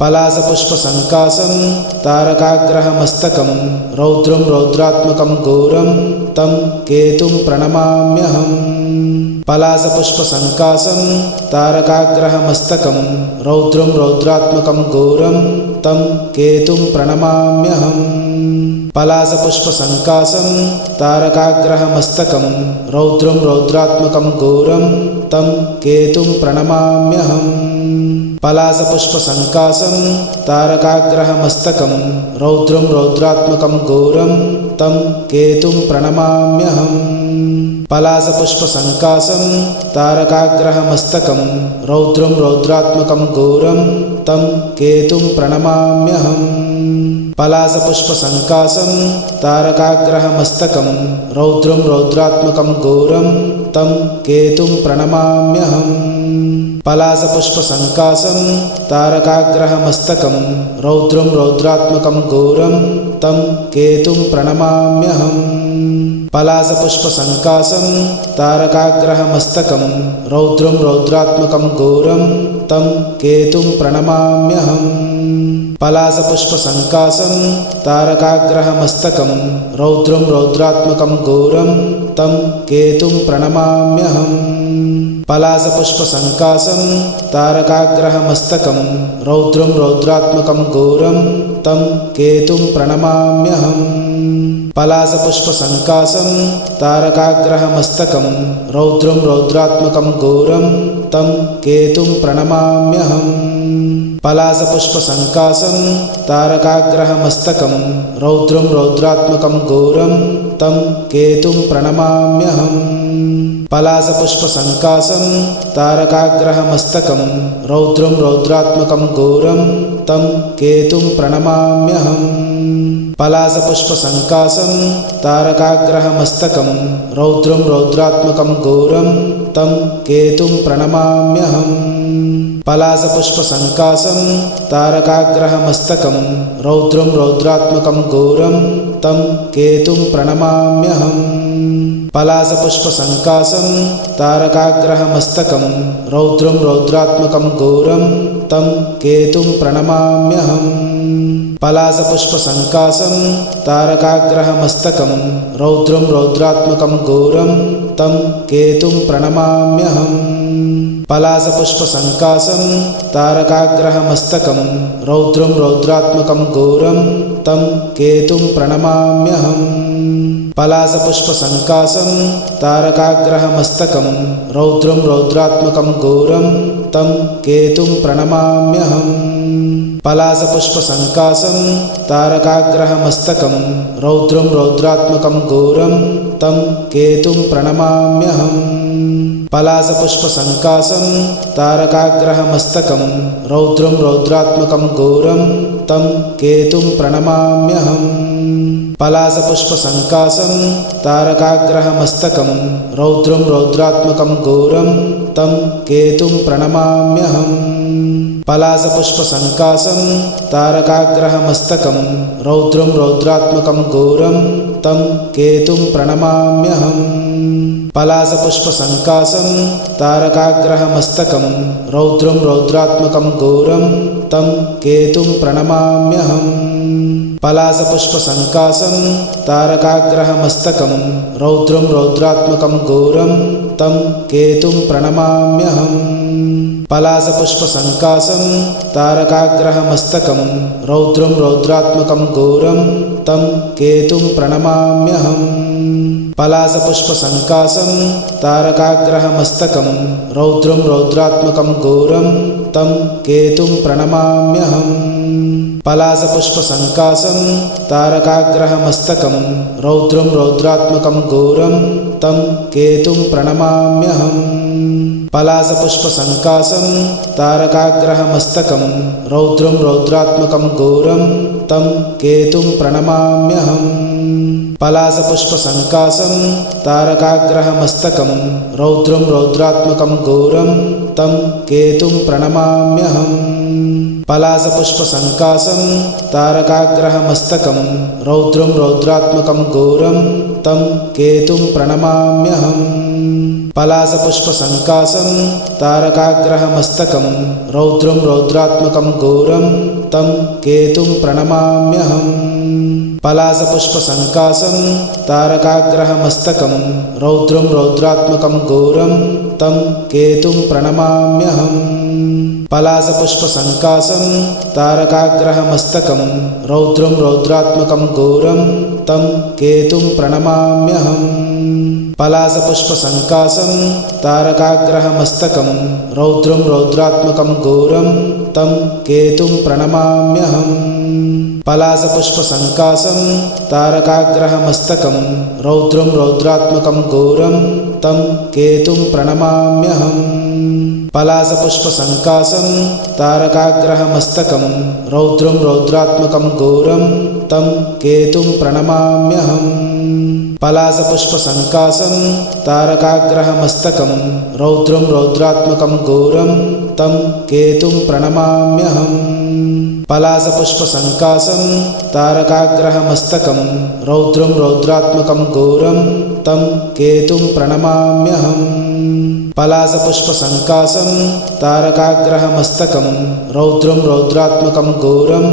पलासपुष्पसङ्कासं तारकाग्रहमस्तकं रौद्रं रौद्रात्मकं घोरं तं केतुं प्रणमाम्यहम् पलासपुष्पसङ्कासं तारकाग्रहमस्तकं रौद्रं रौद्रात्मकं घोरं तं केतुं प्रणमाम्यहम् पलासपुष्पसङ्कासं तारकाग्रहमस्तकं रौद्रं रौद्रात्मकं घोरं तं केतुं प्रणमाम्यहम् पलासपुष्पसङ्कासं तारकाग्रहमस्तकं रौद्रं रौद्रात्मकं गौरं तं केतुं प्रणमाम्यहम् पलासपुष्पसङ्कासं तारकाग्रहमस्तकं रौद्रं रौद्रात्मकं घोरं तं केतुं प्रणमाम्यहम् पलासपुष्पसङ्कासं तारकाग्रहमस्तकं रौद्रं रौद्रात्मकं गौरं तं केतुं प्रणमाम्यहम् पलासपुष्पसङ्कासं तारकाग्रहमस्तकं रौद्रं रौद्रात्मकं घोरं तं केतुं प्रणमाम्यहम् पलासपुष्पसङ्कासं तारकाग्रहमस्तकं रौद्रं रौद्रात्मकं घोरं तं केतुं प्रणमाम्यहम् पलासपुष्पसङ्कासं तारकाग्रहमस्तकं रौद्रं रौद्रात्मकं घोरं तं केतुं प्रणमाम्यहम् पलासपुष्पसङ्कासं तारकाग्रहमस्तकं रौद्रं रौद्रात्मकं घोरं तं केतुं प्रणमाम्यहम् पलासपुष्पसङ्कासं तारकाग्रहमस्तकं रौद्रं रौद्रात्मकं घोरं तं केतुं प्रणमाम्यहम् पलासपुष्पसङ्कासं तारकाग्रहमस्तकं रौद्रं रौद्रात्मकं घोरं तं केतुं प्रणमाम्यहम् पलासपुष्पसङ्कासं तारकाग्रहमस्तकं रौद्रं रौद्रात्मकं घोरं तं केतुं प्रणमाम्यहम् पलासपुष्पसङ्कासं तारकाग्रहमस्तकं रौद्रं रौद्रात्मकं घोरं तं केतुं प्रणमाम्यहम् पलासपुष्पसङ्कासं तारकाग्रहमस्तकं रौद्रं रौद्रात्मकं घोरं तं केतुं प्रणमाम्यहम् पलासपुष्पसङ्कासं तारकाग्रहमस्तकं रौद्रं रौद्रात्मकं घोरं तं केतुं प्रणमाम्यहम् पलासपुष्पसङ्कासं तारकाग्रहमस्तकं रौद्रं रौद्रात्मकं घोरं तं केतुं प्रणमाम्यहम् पलासपुष्पसङ्कासं तारकाग्रहमस्तकं रौद्रं रौद्रात्मकं घोरं तं केतुं प्रणमाम्यहम् पलासपुष्पसङ्कासं तारकाग्रहमस्तकं रौद्रं रौद्रात्मकं घोरं तं केतुं प्रणमाम्यहम् पलासपुष्पसङ्कासं तारकाग्रहमस्तकं रौद्रं रौद्रात्मकं घोरं तं केतुं प्रणमाम्यहम् पलासपुष्पसङ्कासं तारकाग्रहमस्तकं रौद्रं रौद्रात्मकं घोरं तं केतुं प्रणमाम्यहम् पलासपुष्पसङ्कासं तारकाग्रहमस्तकं रौद्रं रौद्रात्मकं घोरं तं केतुं प्रणमाम्यहम् पलासपुष्पसङ्कासं तारकाग्रहमस्तकं रौद्रं रौद्रात्मकं घोरं तं केतुं प्रणमाम्यहम् पलासपुष्पसङ्कासं तारकाग्रहमस्तकं रौद्रं रौद्रात्मकं घोरं तं केतुं प्रणमाम्यहम् पलासपुष्पसङ्कासं तारकाग्रहमस्तकं रौद्रं रौद्रात्मकं घोरं तं केतुं प्रणमाम्यहम् पलासपुष्पसङ्कासं तारकाग्रहमस्तकं रौद्रं रौद्रात्मकं घोरं तं केतुं प्रणमाम्यहम् पलासपुष्पसङ्कासं तारकाग्रहमस्तकं रौद्रं रौद्रात्मकं घोरं तं केतुं प्रणमाम्यहम् पलासपुष्पसङ्कासं तारकाग्रहमस्तकं रौद्रं रौद्रात्मकं घोरं तं केतुं प्रणमाम्यहम् पलासपुष्पसङ्कासं तारकाग्रहमस्तकं रौद्रं रौद्रात्मकं घोरं तं केतुं प्रणमाम्यहम् पलासपुष्पसङ्कासं तारकाग्रहमस्तकं रौद्रं रौद्रात्मकं घोरं तं केतुं प्रणमाम्यहम् पलासपुष्पसङ्कासं तारकाग्रहमस्तकं रौद्रं रौद्रात्मकं घोरं तं केतुं प्रणमाम्यहम् पलासपुष्पसङ्कासं तारकाग्रहमस्तकं रौद्रं रौद्रात्मकं घोरं तं केतुं प्रणमाम्यहम् पलासपुष्पसङ्कासं तारकाग्रहमस्तकं रौद्रं रौद्रात्मकं घोरं तं केतुं प्रणमाम्यहम् पलासपुष्पसङ्कासं तारकाग्रहमस्तकं रौद्रं रौद्रात्मकं घोरं तं केतुं प्रणमाम्यहम् पलासपुष्पसङ्कासं तारकाग्रहमस्तकं रौद्रं रौद्रात्मकं घोरं तं केतुं प्रणमाम्यहम् पलासपुष्पसङ्कासं तारकाग्रहमस्तकं रौद्रं रौद्रात्मकं घोरं तं केतुं प्रणमाम्यहम् पलासपुष्पसङ्कासं तारकाग्रहमस्तकं रौद्रं रौद्रात्मकं घोरं तं केतुं प्रणमाम्यहम् पलासपुष्पसङ्कासं तारकाग्रहमस्तकं रौद्रं रौद्रात्मकं घोरं तं केतुं प्रणमाम्यहम् पलासपुष्पसङ्कासं तारकाग्रहमस्तकं रौद्रं रौद्रात्मकं घोरं तं केतुं प्रणमाम्यहम् पलासपुष्पसङ्कासं तारकाग्रहमस्तकं रौद्रं रौद्रात्मकं घोरं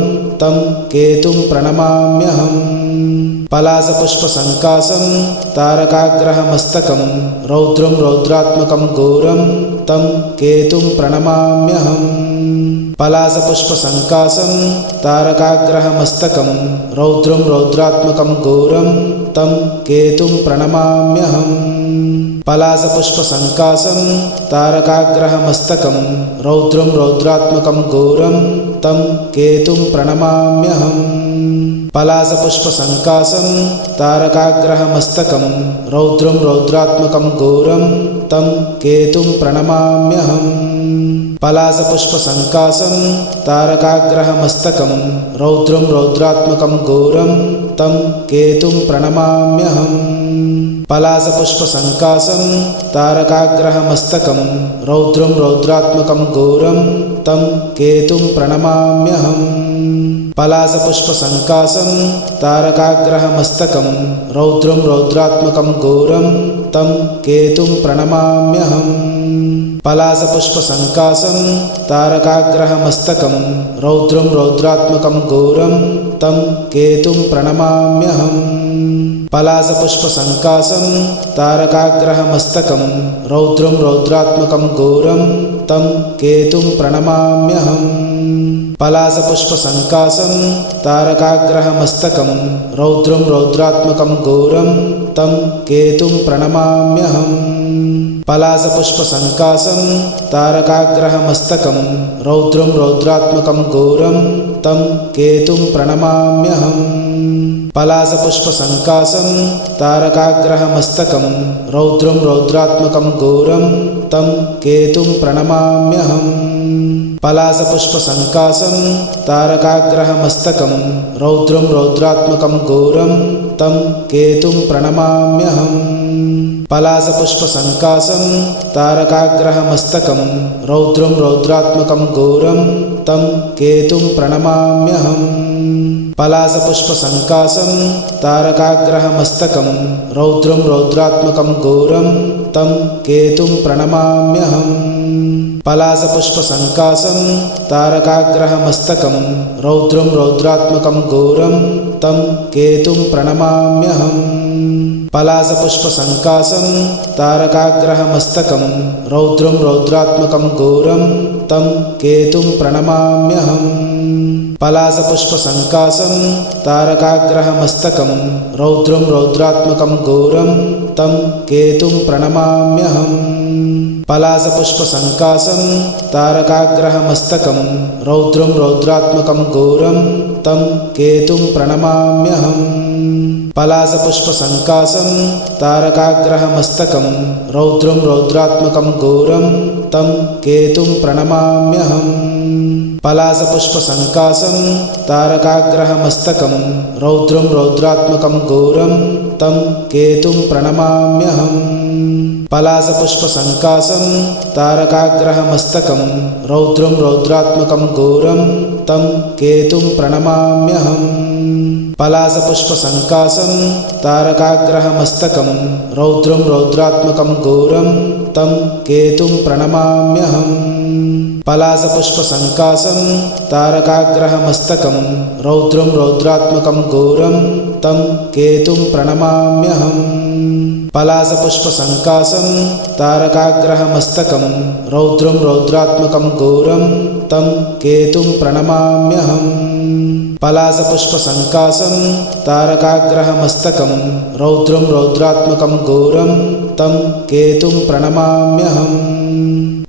तं केतुं प्रणमाम्यहम् पलासपुष्पसङ्कासं तारकाग्रहमस्तकं रौद्रं रौद्रात्मकं घोरं तं केतुं प्रणमाम्यहम् पलासपुष्पसङ्कासं तारकाग्रहमस्तकं रौद्रं रौद्रात्मकं घोरं तं केतुं प्रणमाम्यहम् पलासपुष्पसङ्कासं तारकाग्रहमस्तकं रौद्रं रौद्रात्मकं घोरं तं केतुं प्रणमाम्यहम् पलासपुष्पसङ्कासं तारकाग्रहमस्तकं रौद्रं रौद्रात्मकं घोरं तं केतुं प्रणमाम्यहम् पलासपुष्पसङ्कासं तारकाग्रहमस्तकं रौद्रं रौद्रात्मकं घोरं तं केतुं प्रणमाम्यहम् पलासपुष्पसङ्कासं तारकाग्रहमस्तकं रौद्रं रौद्रात्मकं घोरं तं केतुं प्रणमाम्यहम् पलासपुष्पसङ्कासं तारकाग्रहमस्तकं रौद्रं रौद्रात्मकं घोरं तं केतुं प्रणमाम्यहम् पलासपुष्पसङ्कासं तारकाग्रहमस्तकं रौद्रं रौद्रात्मकं घोरं तं केतुं प्रणमाम्यहम् पलासपुष्पसङ्कासं तारकाग्रहमस्तकं रौद्रं रौद्रात्मकं घोरं तं केतुं प्रणमाम्यहम् पलासपुष्पसङ्कासं तारकाग्रहमस्तकं रौद्रं रौद्रात्मकं घोरं तं केतुं प्रणमाम्यहम् पलासपुष्पसङ्कासं तारकाग्रहमस्तकं रौद्रं रौद्रात्मकं घोरं तं केतुं प्रणमाम्यहम् पलासपुष्पसङ्कासं तारकाग्रहमस्तकं रौद्रं रौद्रात्मकं घोरं तं केतुं प्रणमाम्यहम् पलासपुष्पसङ्कासं तारकाग्रहमस्तकं रौद्रं रौद्रात्मकं घोरं तं केतुं प्रणमाम्यहम् पलासपुष्पसङ्कासं तारकाग्रहमस्तकं रौद्रं रौद्रात्मकं घोरं तं केतुं प्रणमाम्यहम् पलासपुष्पसङ्कासं तारकाग्रहमस्तकं रौद्रं रौद्रात्मकं घोरं तं केतुं प्रणमाम्यहम् पलासपुष्पसङ्कासं तारकाग्रहमस्तकं रौद्रं रौद्रात्मकं घोरं तं केतुं प्रणमाम्यहम् पलासपुष्पसङ्कासं तारकाग्रहमस्तकं रौद्रं रौद्रात्मकं घोरं तं केतुं प्रणमाम्यहम् पलासपुष्पसङ्कासं तारकाग्रहमस्तकं रौद्रं रौद्रात्मकं घोरं तं केतुं प्रणमाम्यहम् पलासपुष्पसङ्कासं तारकाग्रहमस्तकं रौद्रं रौद्रात्मकं घोरं तं केतुं प्रणमाम्यहम् पलासपुष्पसङ्कासं तारकाग्रहमस्तकं रौद्रं रौद्रात्मकं घोरं तं केतुं प्रणमाम्यहम् पलासपुष्पसङ्कासं तारकाग्रहमस्तकं रौद्रं रौद्रात्मकं घोरं तं केतुं प्रणमाम्यहम् पलासपुष्पसङ्कासं तारकाग्रहमस्तकं रौद्रं रौद्रात्मकं घोरं तं केतुं प्रणमाम्यहम् पलासपुष्पसङ्कासं तारकाग्रहमस्तकं रौद्रं रौद्रात्मकं घोरं तं केतुं प्रणमाम्यहम् पलासपुष्पसङ्कासं तारकाग्रहमस्तकं रौद्रं रौद्रात्मकं घोरं तं केतुं प्रणमाम्यहम् पलासपुष्पसङ्कासं तारकाग्रहमस्तकं रौद्रं रौद्रात्मकं घोरं तं केतुं प्रणमाम्यहम् पलासपुष्पसङ्कासं तारकाग्रहमस्तकं रौद्रं रौद्रात्मकं घोरं तं केतुं प्रणमाम्यहम्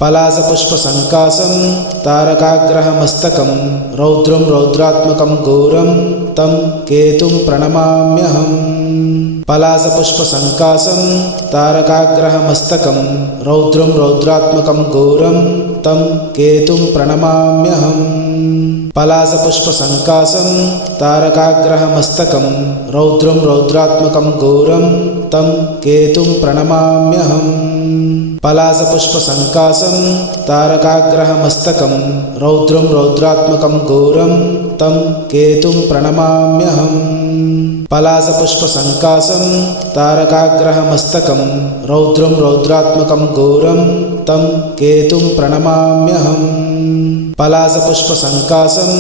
पलासपुष्पसङ्कासं तारकाग्रहमस्तकं रौद्रं रौद्रात्मकं घोरं तं केतुं प्रणमाम्यहम् पलासपुष्पसङ्कासं तारकाग्रहमस्तकं रौद्रं रौद्रात्मकं घोरं तं केतुं प्रणमाम्यहम् पलासपुष्पसङ्कासं तारकाग्रहमस्तकं रौद्रं रौद्रात्मकं घोरं तं केतुं प्रणमाम्यहम् पलासपुष्पसङ्कासं तारकाग्रहमस्तकं रौद्रं रौद्रात्मकं घोरं तं केतुं प्रणमाम्यहम् पलासपुष्पसङ्कासं तारकाग्रहमस्तकं रौद्रं रौद्रात्मकं घोरं तं केतुं प्रणमाम्यहम् पलासपुष्पसङ्कासं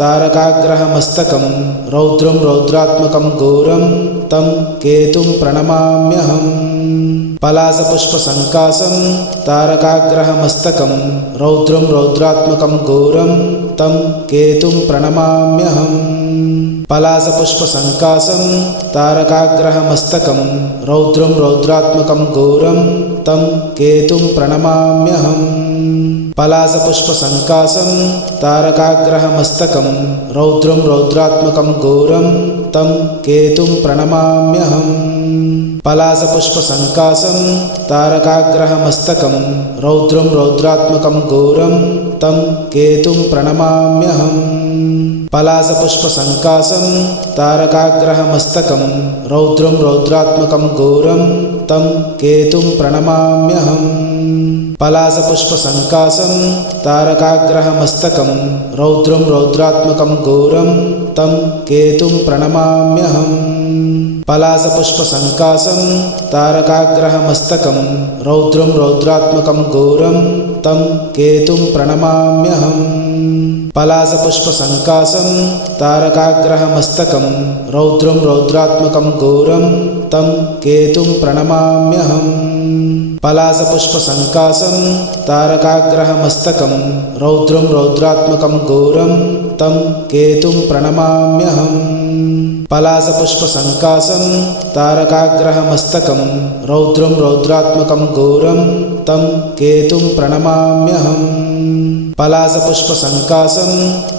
तारकाग्रहमस्तकं रौद्रं रौद्रात्मकं घोरं तं केतुं प्रणमाम्यहम् पलासपुष्पसङ्कासं तारकाग्रहमस्तकं रौद्रं रौद्रात्मकं घोरं तं केतुं प्रणमाम्यहम् पलासपुष्पसङ्कासं तारकाग्रहमस्तकं रौद्रं रौद्रात्मकं घोरं तं केतुं प्रणमाम्यहम् पलासपुष्पसङ्कासं तारकाग्रहमस्तकं रौद्रं रौद्रात्मकं घोरं तं केतुं प्रणमाम्यहम् पलासपुष्पसङ्कासं तारकाग्रहमस्तकं रौद्रं रौद्रात्मकं घोरं तं केतुं प्रणमाम्यहम् पलासपुष्पसङ्कासं तारकाग्रहमस्तकं रौद्रं रौद्रात्मकं घोरं तं केतुं प्रणमाम्यहम् पलासपुष्पसङ्कासं तारकाग्रहमस्तकं रौद्रं रौद्रात्मकं घोरं तं केतुं प्रणमाम्यहम् पलासपुष्पसङ्कासं तारकाग्रहमस्तकं रौद्रं रौद्रात्मकं घोरं तं केतुं प्रणमाम्यहम् पलासपुष्पसङ्कासं तारकाग्रहमस्तकं रौद्रं रौद्रात्मकं घोरं तं केतुं प्रणमाम्यहम् पलासपुष्पसङ्कासं तारकाग्रहमस्तकं रौद्रं रौद्रात्मकं घोरं तं केतुं प्रणमाम्यहम् पलासपुष्पसङ्कासं तारकाग्रहमस्तकं रौद्रं रौद्रात्मकं घोरं तं केतुं प्रणमाम्यहम् पलासपुष्पसङ्कासं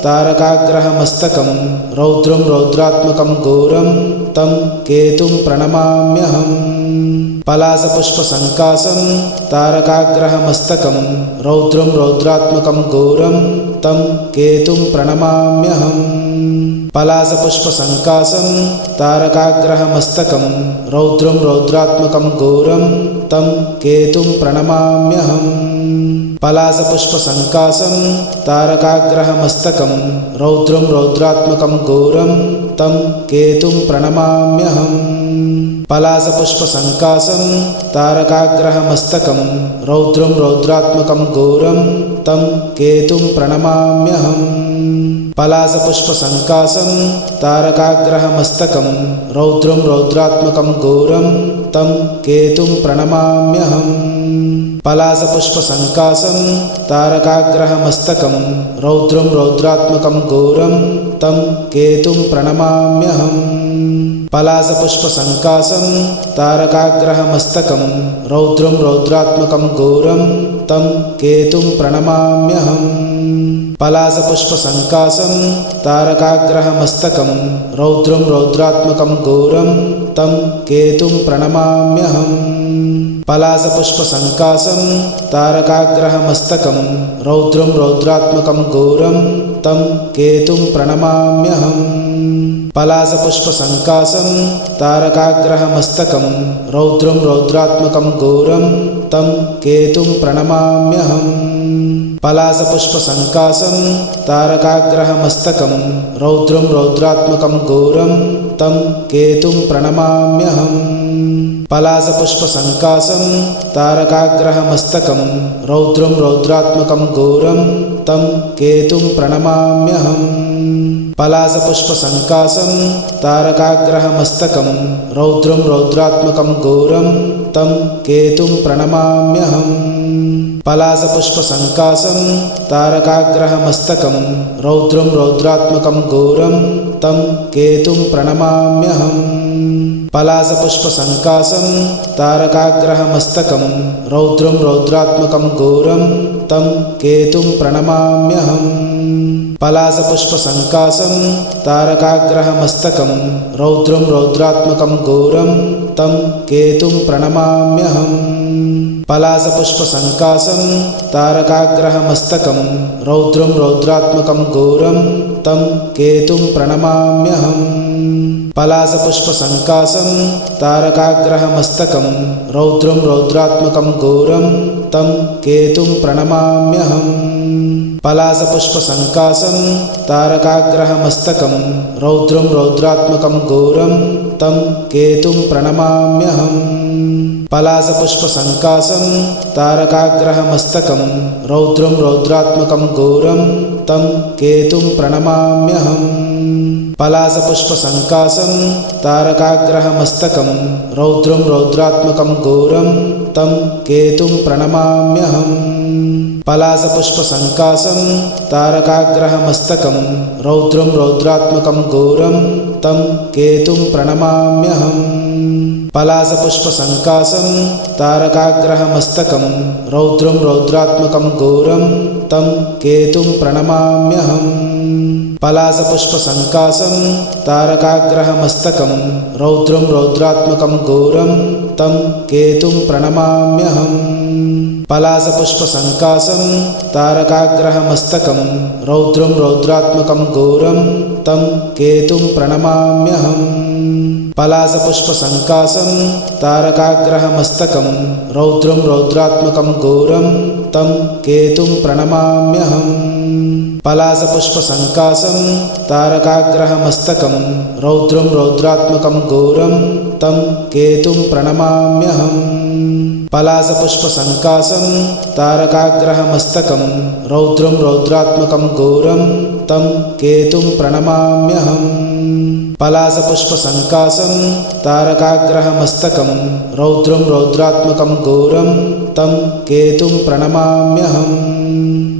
तारकाग्रहमस्तकं रौद्रं रौद्रात्मकं घोरं तं केतुं प्रणमाम्यहम् पलासपुष्पसङ्कासं तारकाग्रहमस्तकं रौद्रं रौद्रात्मकं घोरं तं केतुं प्रणमाम्यहम् पलासपुष्पसङ्कासं तारकाग्रहमस्तकं रौद्रं रौद्रात्मकं घोरं तं केतुं प्रणमाम्यहम् पलासपुष्पसङ्कासं तारकाग्रहमस्तकं रौद्रं रौद्रात्मकं घोरं तं केतुं प्रणमाम्यहम् पलासपुष्पसङ्कासं तारकाग्रहमस्तकं रौद्रं रौद्रात्मकं घोरं तं केतुं प्रणमाम्यहम् पलासपुष्पसङ्कासं तारकाग्रहमस्तकं रौद्रं रौद्रात्मकं घोरं तं केतुं प्रणमाम्यहम् पलासपुष्पसङ्कासं तारकाग्रहमस्तकं रौद्रं रौद्रात्मकं घोरं तं केतुं प्रणमाम्यहम् पलासपुष्पसङ्कासं तारकाग्रहमस्तकं रौद्रं रौद्रात्मकं घोरं तं केतुं प्रणमाम्यहम् पलासपुष्पसङ्कासं तारकाग्रहमस्तकं रौद्रं रौद्रात्मकं घोरं तं केतुं प्रणमाम्यहम् पलासपुष्पसङ्कासं तारकाग्रहमस्तकं रौद्रं रौद्रात्मकं गोरं तं केतुं प्रणमाम्यहम् पलासपुष्पसङ्कासं तारकाग्रहमस्तकं रौद्रं रौद्रात्मकं गोरं तं केतुं प्रणमाम्यहम् पलासपुष्पसङ्कासं तारकाग्रहमस्तकं रौद्रं रौद्रात्मकं घोरं तं केतुं प्रणमाम्यहम् पलासपुष्पसङ्कासं तारकाग्रहमस्तकं रौद्रं रौद्रात्मकं घोरं तं केतुं प्रणमाम्यहम् पलासपुष्पसङ्कासं तारकाग्रहमस्तकं रौद्रं रौद्रात्मकं घोरं तं केतुं प्रणमाम्यहम् पलासपुष्पसङ्कासं तारकाग्रहमस्तकं रौद्रं रौद्रात्मकं घोरं तं केतुं प्रणमाम्यहम् पलासपुष्पसङ्कासं तारकाग्रहमस्तकं रौद्रं रौद्रात्मकं घोरं तं केतुं प्रणमाम्यहम् पलासपुष्पसङ्कासं तारकाग्रहमस्तकं रौद्रं रौद्रात्मकं घोरं तं केतुं प्रणमाम्यहम् पलासपुष्पसङ्कासं तारकाग्रहमस्तकं रौद्रं रौद्रात्मकं घोरं तं केतुं प्रणमाम्यहम् पलासपुष्पसङ्कासं तारकाग्रहमस्तकं रौद्रं रौद्रात्मकं घोरं तं केतुं प्रणमाम्यहम् पलासपुष्पसङ्कासं तारकाग्रहमस्तकं रौद्रं रौद्रात्मकं घोरं तं केतुं प्रणमाम्यहम् पलासपुष्पसङ्कासं तारकाग्रहमस्तकं रौद्रं रौद्रात्मकं घोरं तं केतुं प्रणमाम्यहम् पलासपुष्पसङ्कासं तारकाग्रहमस्तकं रौद्रं रौद्रात्मकं घोरं तं केतुं प्रणमाम्यहम् पलासपुष्पसङ्कासं तारकाग्रहमस्तकं रौद्रं रौद्रात्मकं घोरं तं केतुं प्रणमाम्यहम् पलासपुष्पसङ्कासं तारकाग्रहमस्तकं रौद्रं रौद्रात्मकं घोरं तं केतुं प्रणमाम्यहम् पलासपुष्पसङ्कासं तारकाग्रहमस्तकं रौद्रं रौद्रात्मकं घोरं तं केतुं प्रणमाम्यहम् पलासपुष्पसङ्कासं तारकाग्रहमस्तकं रौद्रं रौद्रात्मकं घोरं तं केतुं प्रणमाम्यहम् पलासपुष्पसङ्कासं तारकाग्रहमस्तकं रौद्रं रौद्रात्मकं घोरं तं केतुं प्रणमाम्यहम् पलासपुष्पसङ्कासं तारकाग्रहमस्तकं रौद्रं रौद्रात्मकं घोरं तं केतुं प्रणमाम्यहम् पलासपुष्पसङ्कासं तारकाग्रहमस्तकं रौद्रं रौद्रात्मकं घोरं तं केतुं प्रणमाम्यहम् पलासपुष्पसङ्कासं तारकाग्रहमस्तकं रौद्रं रौद्रात्मकं घोरं तं केतुं प्रणमाम्यहम्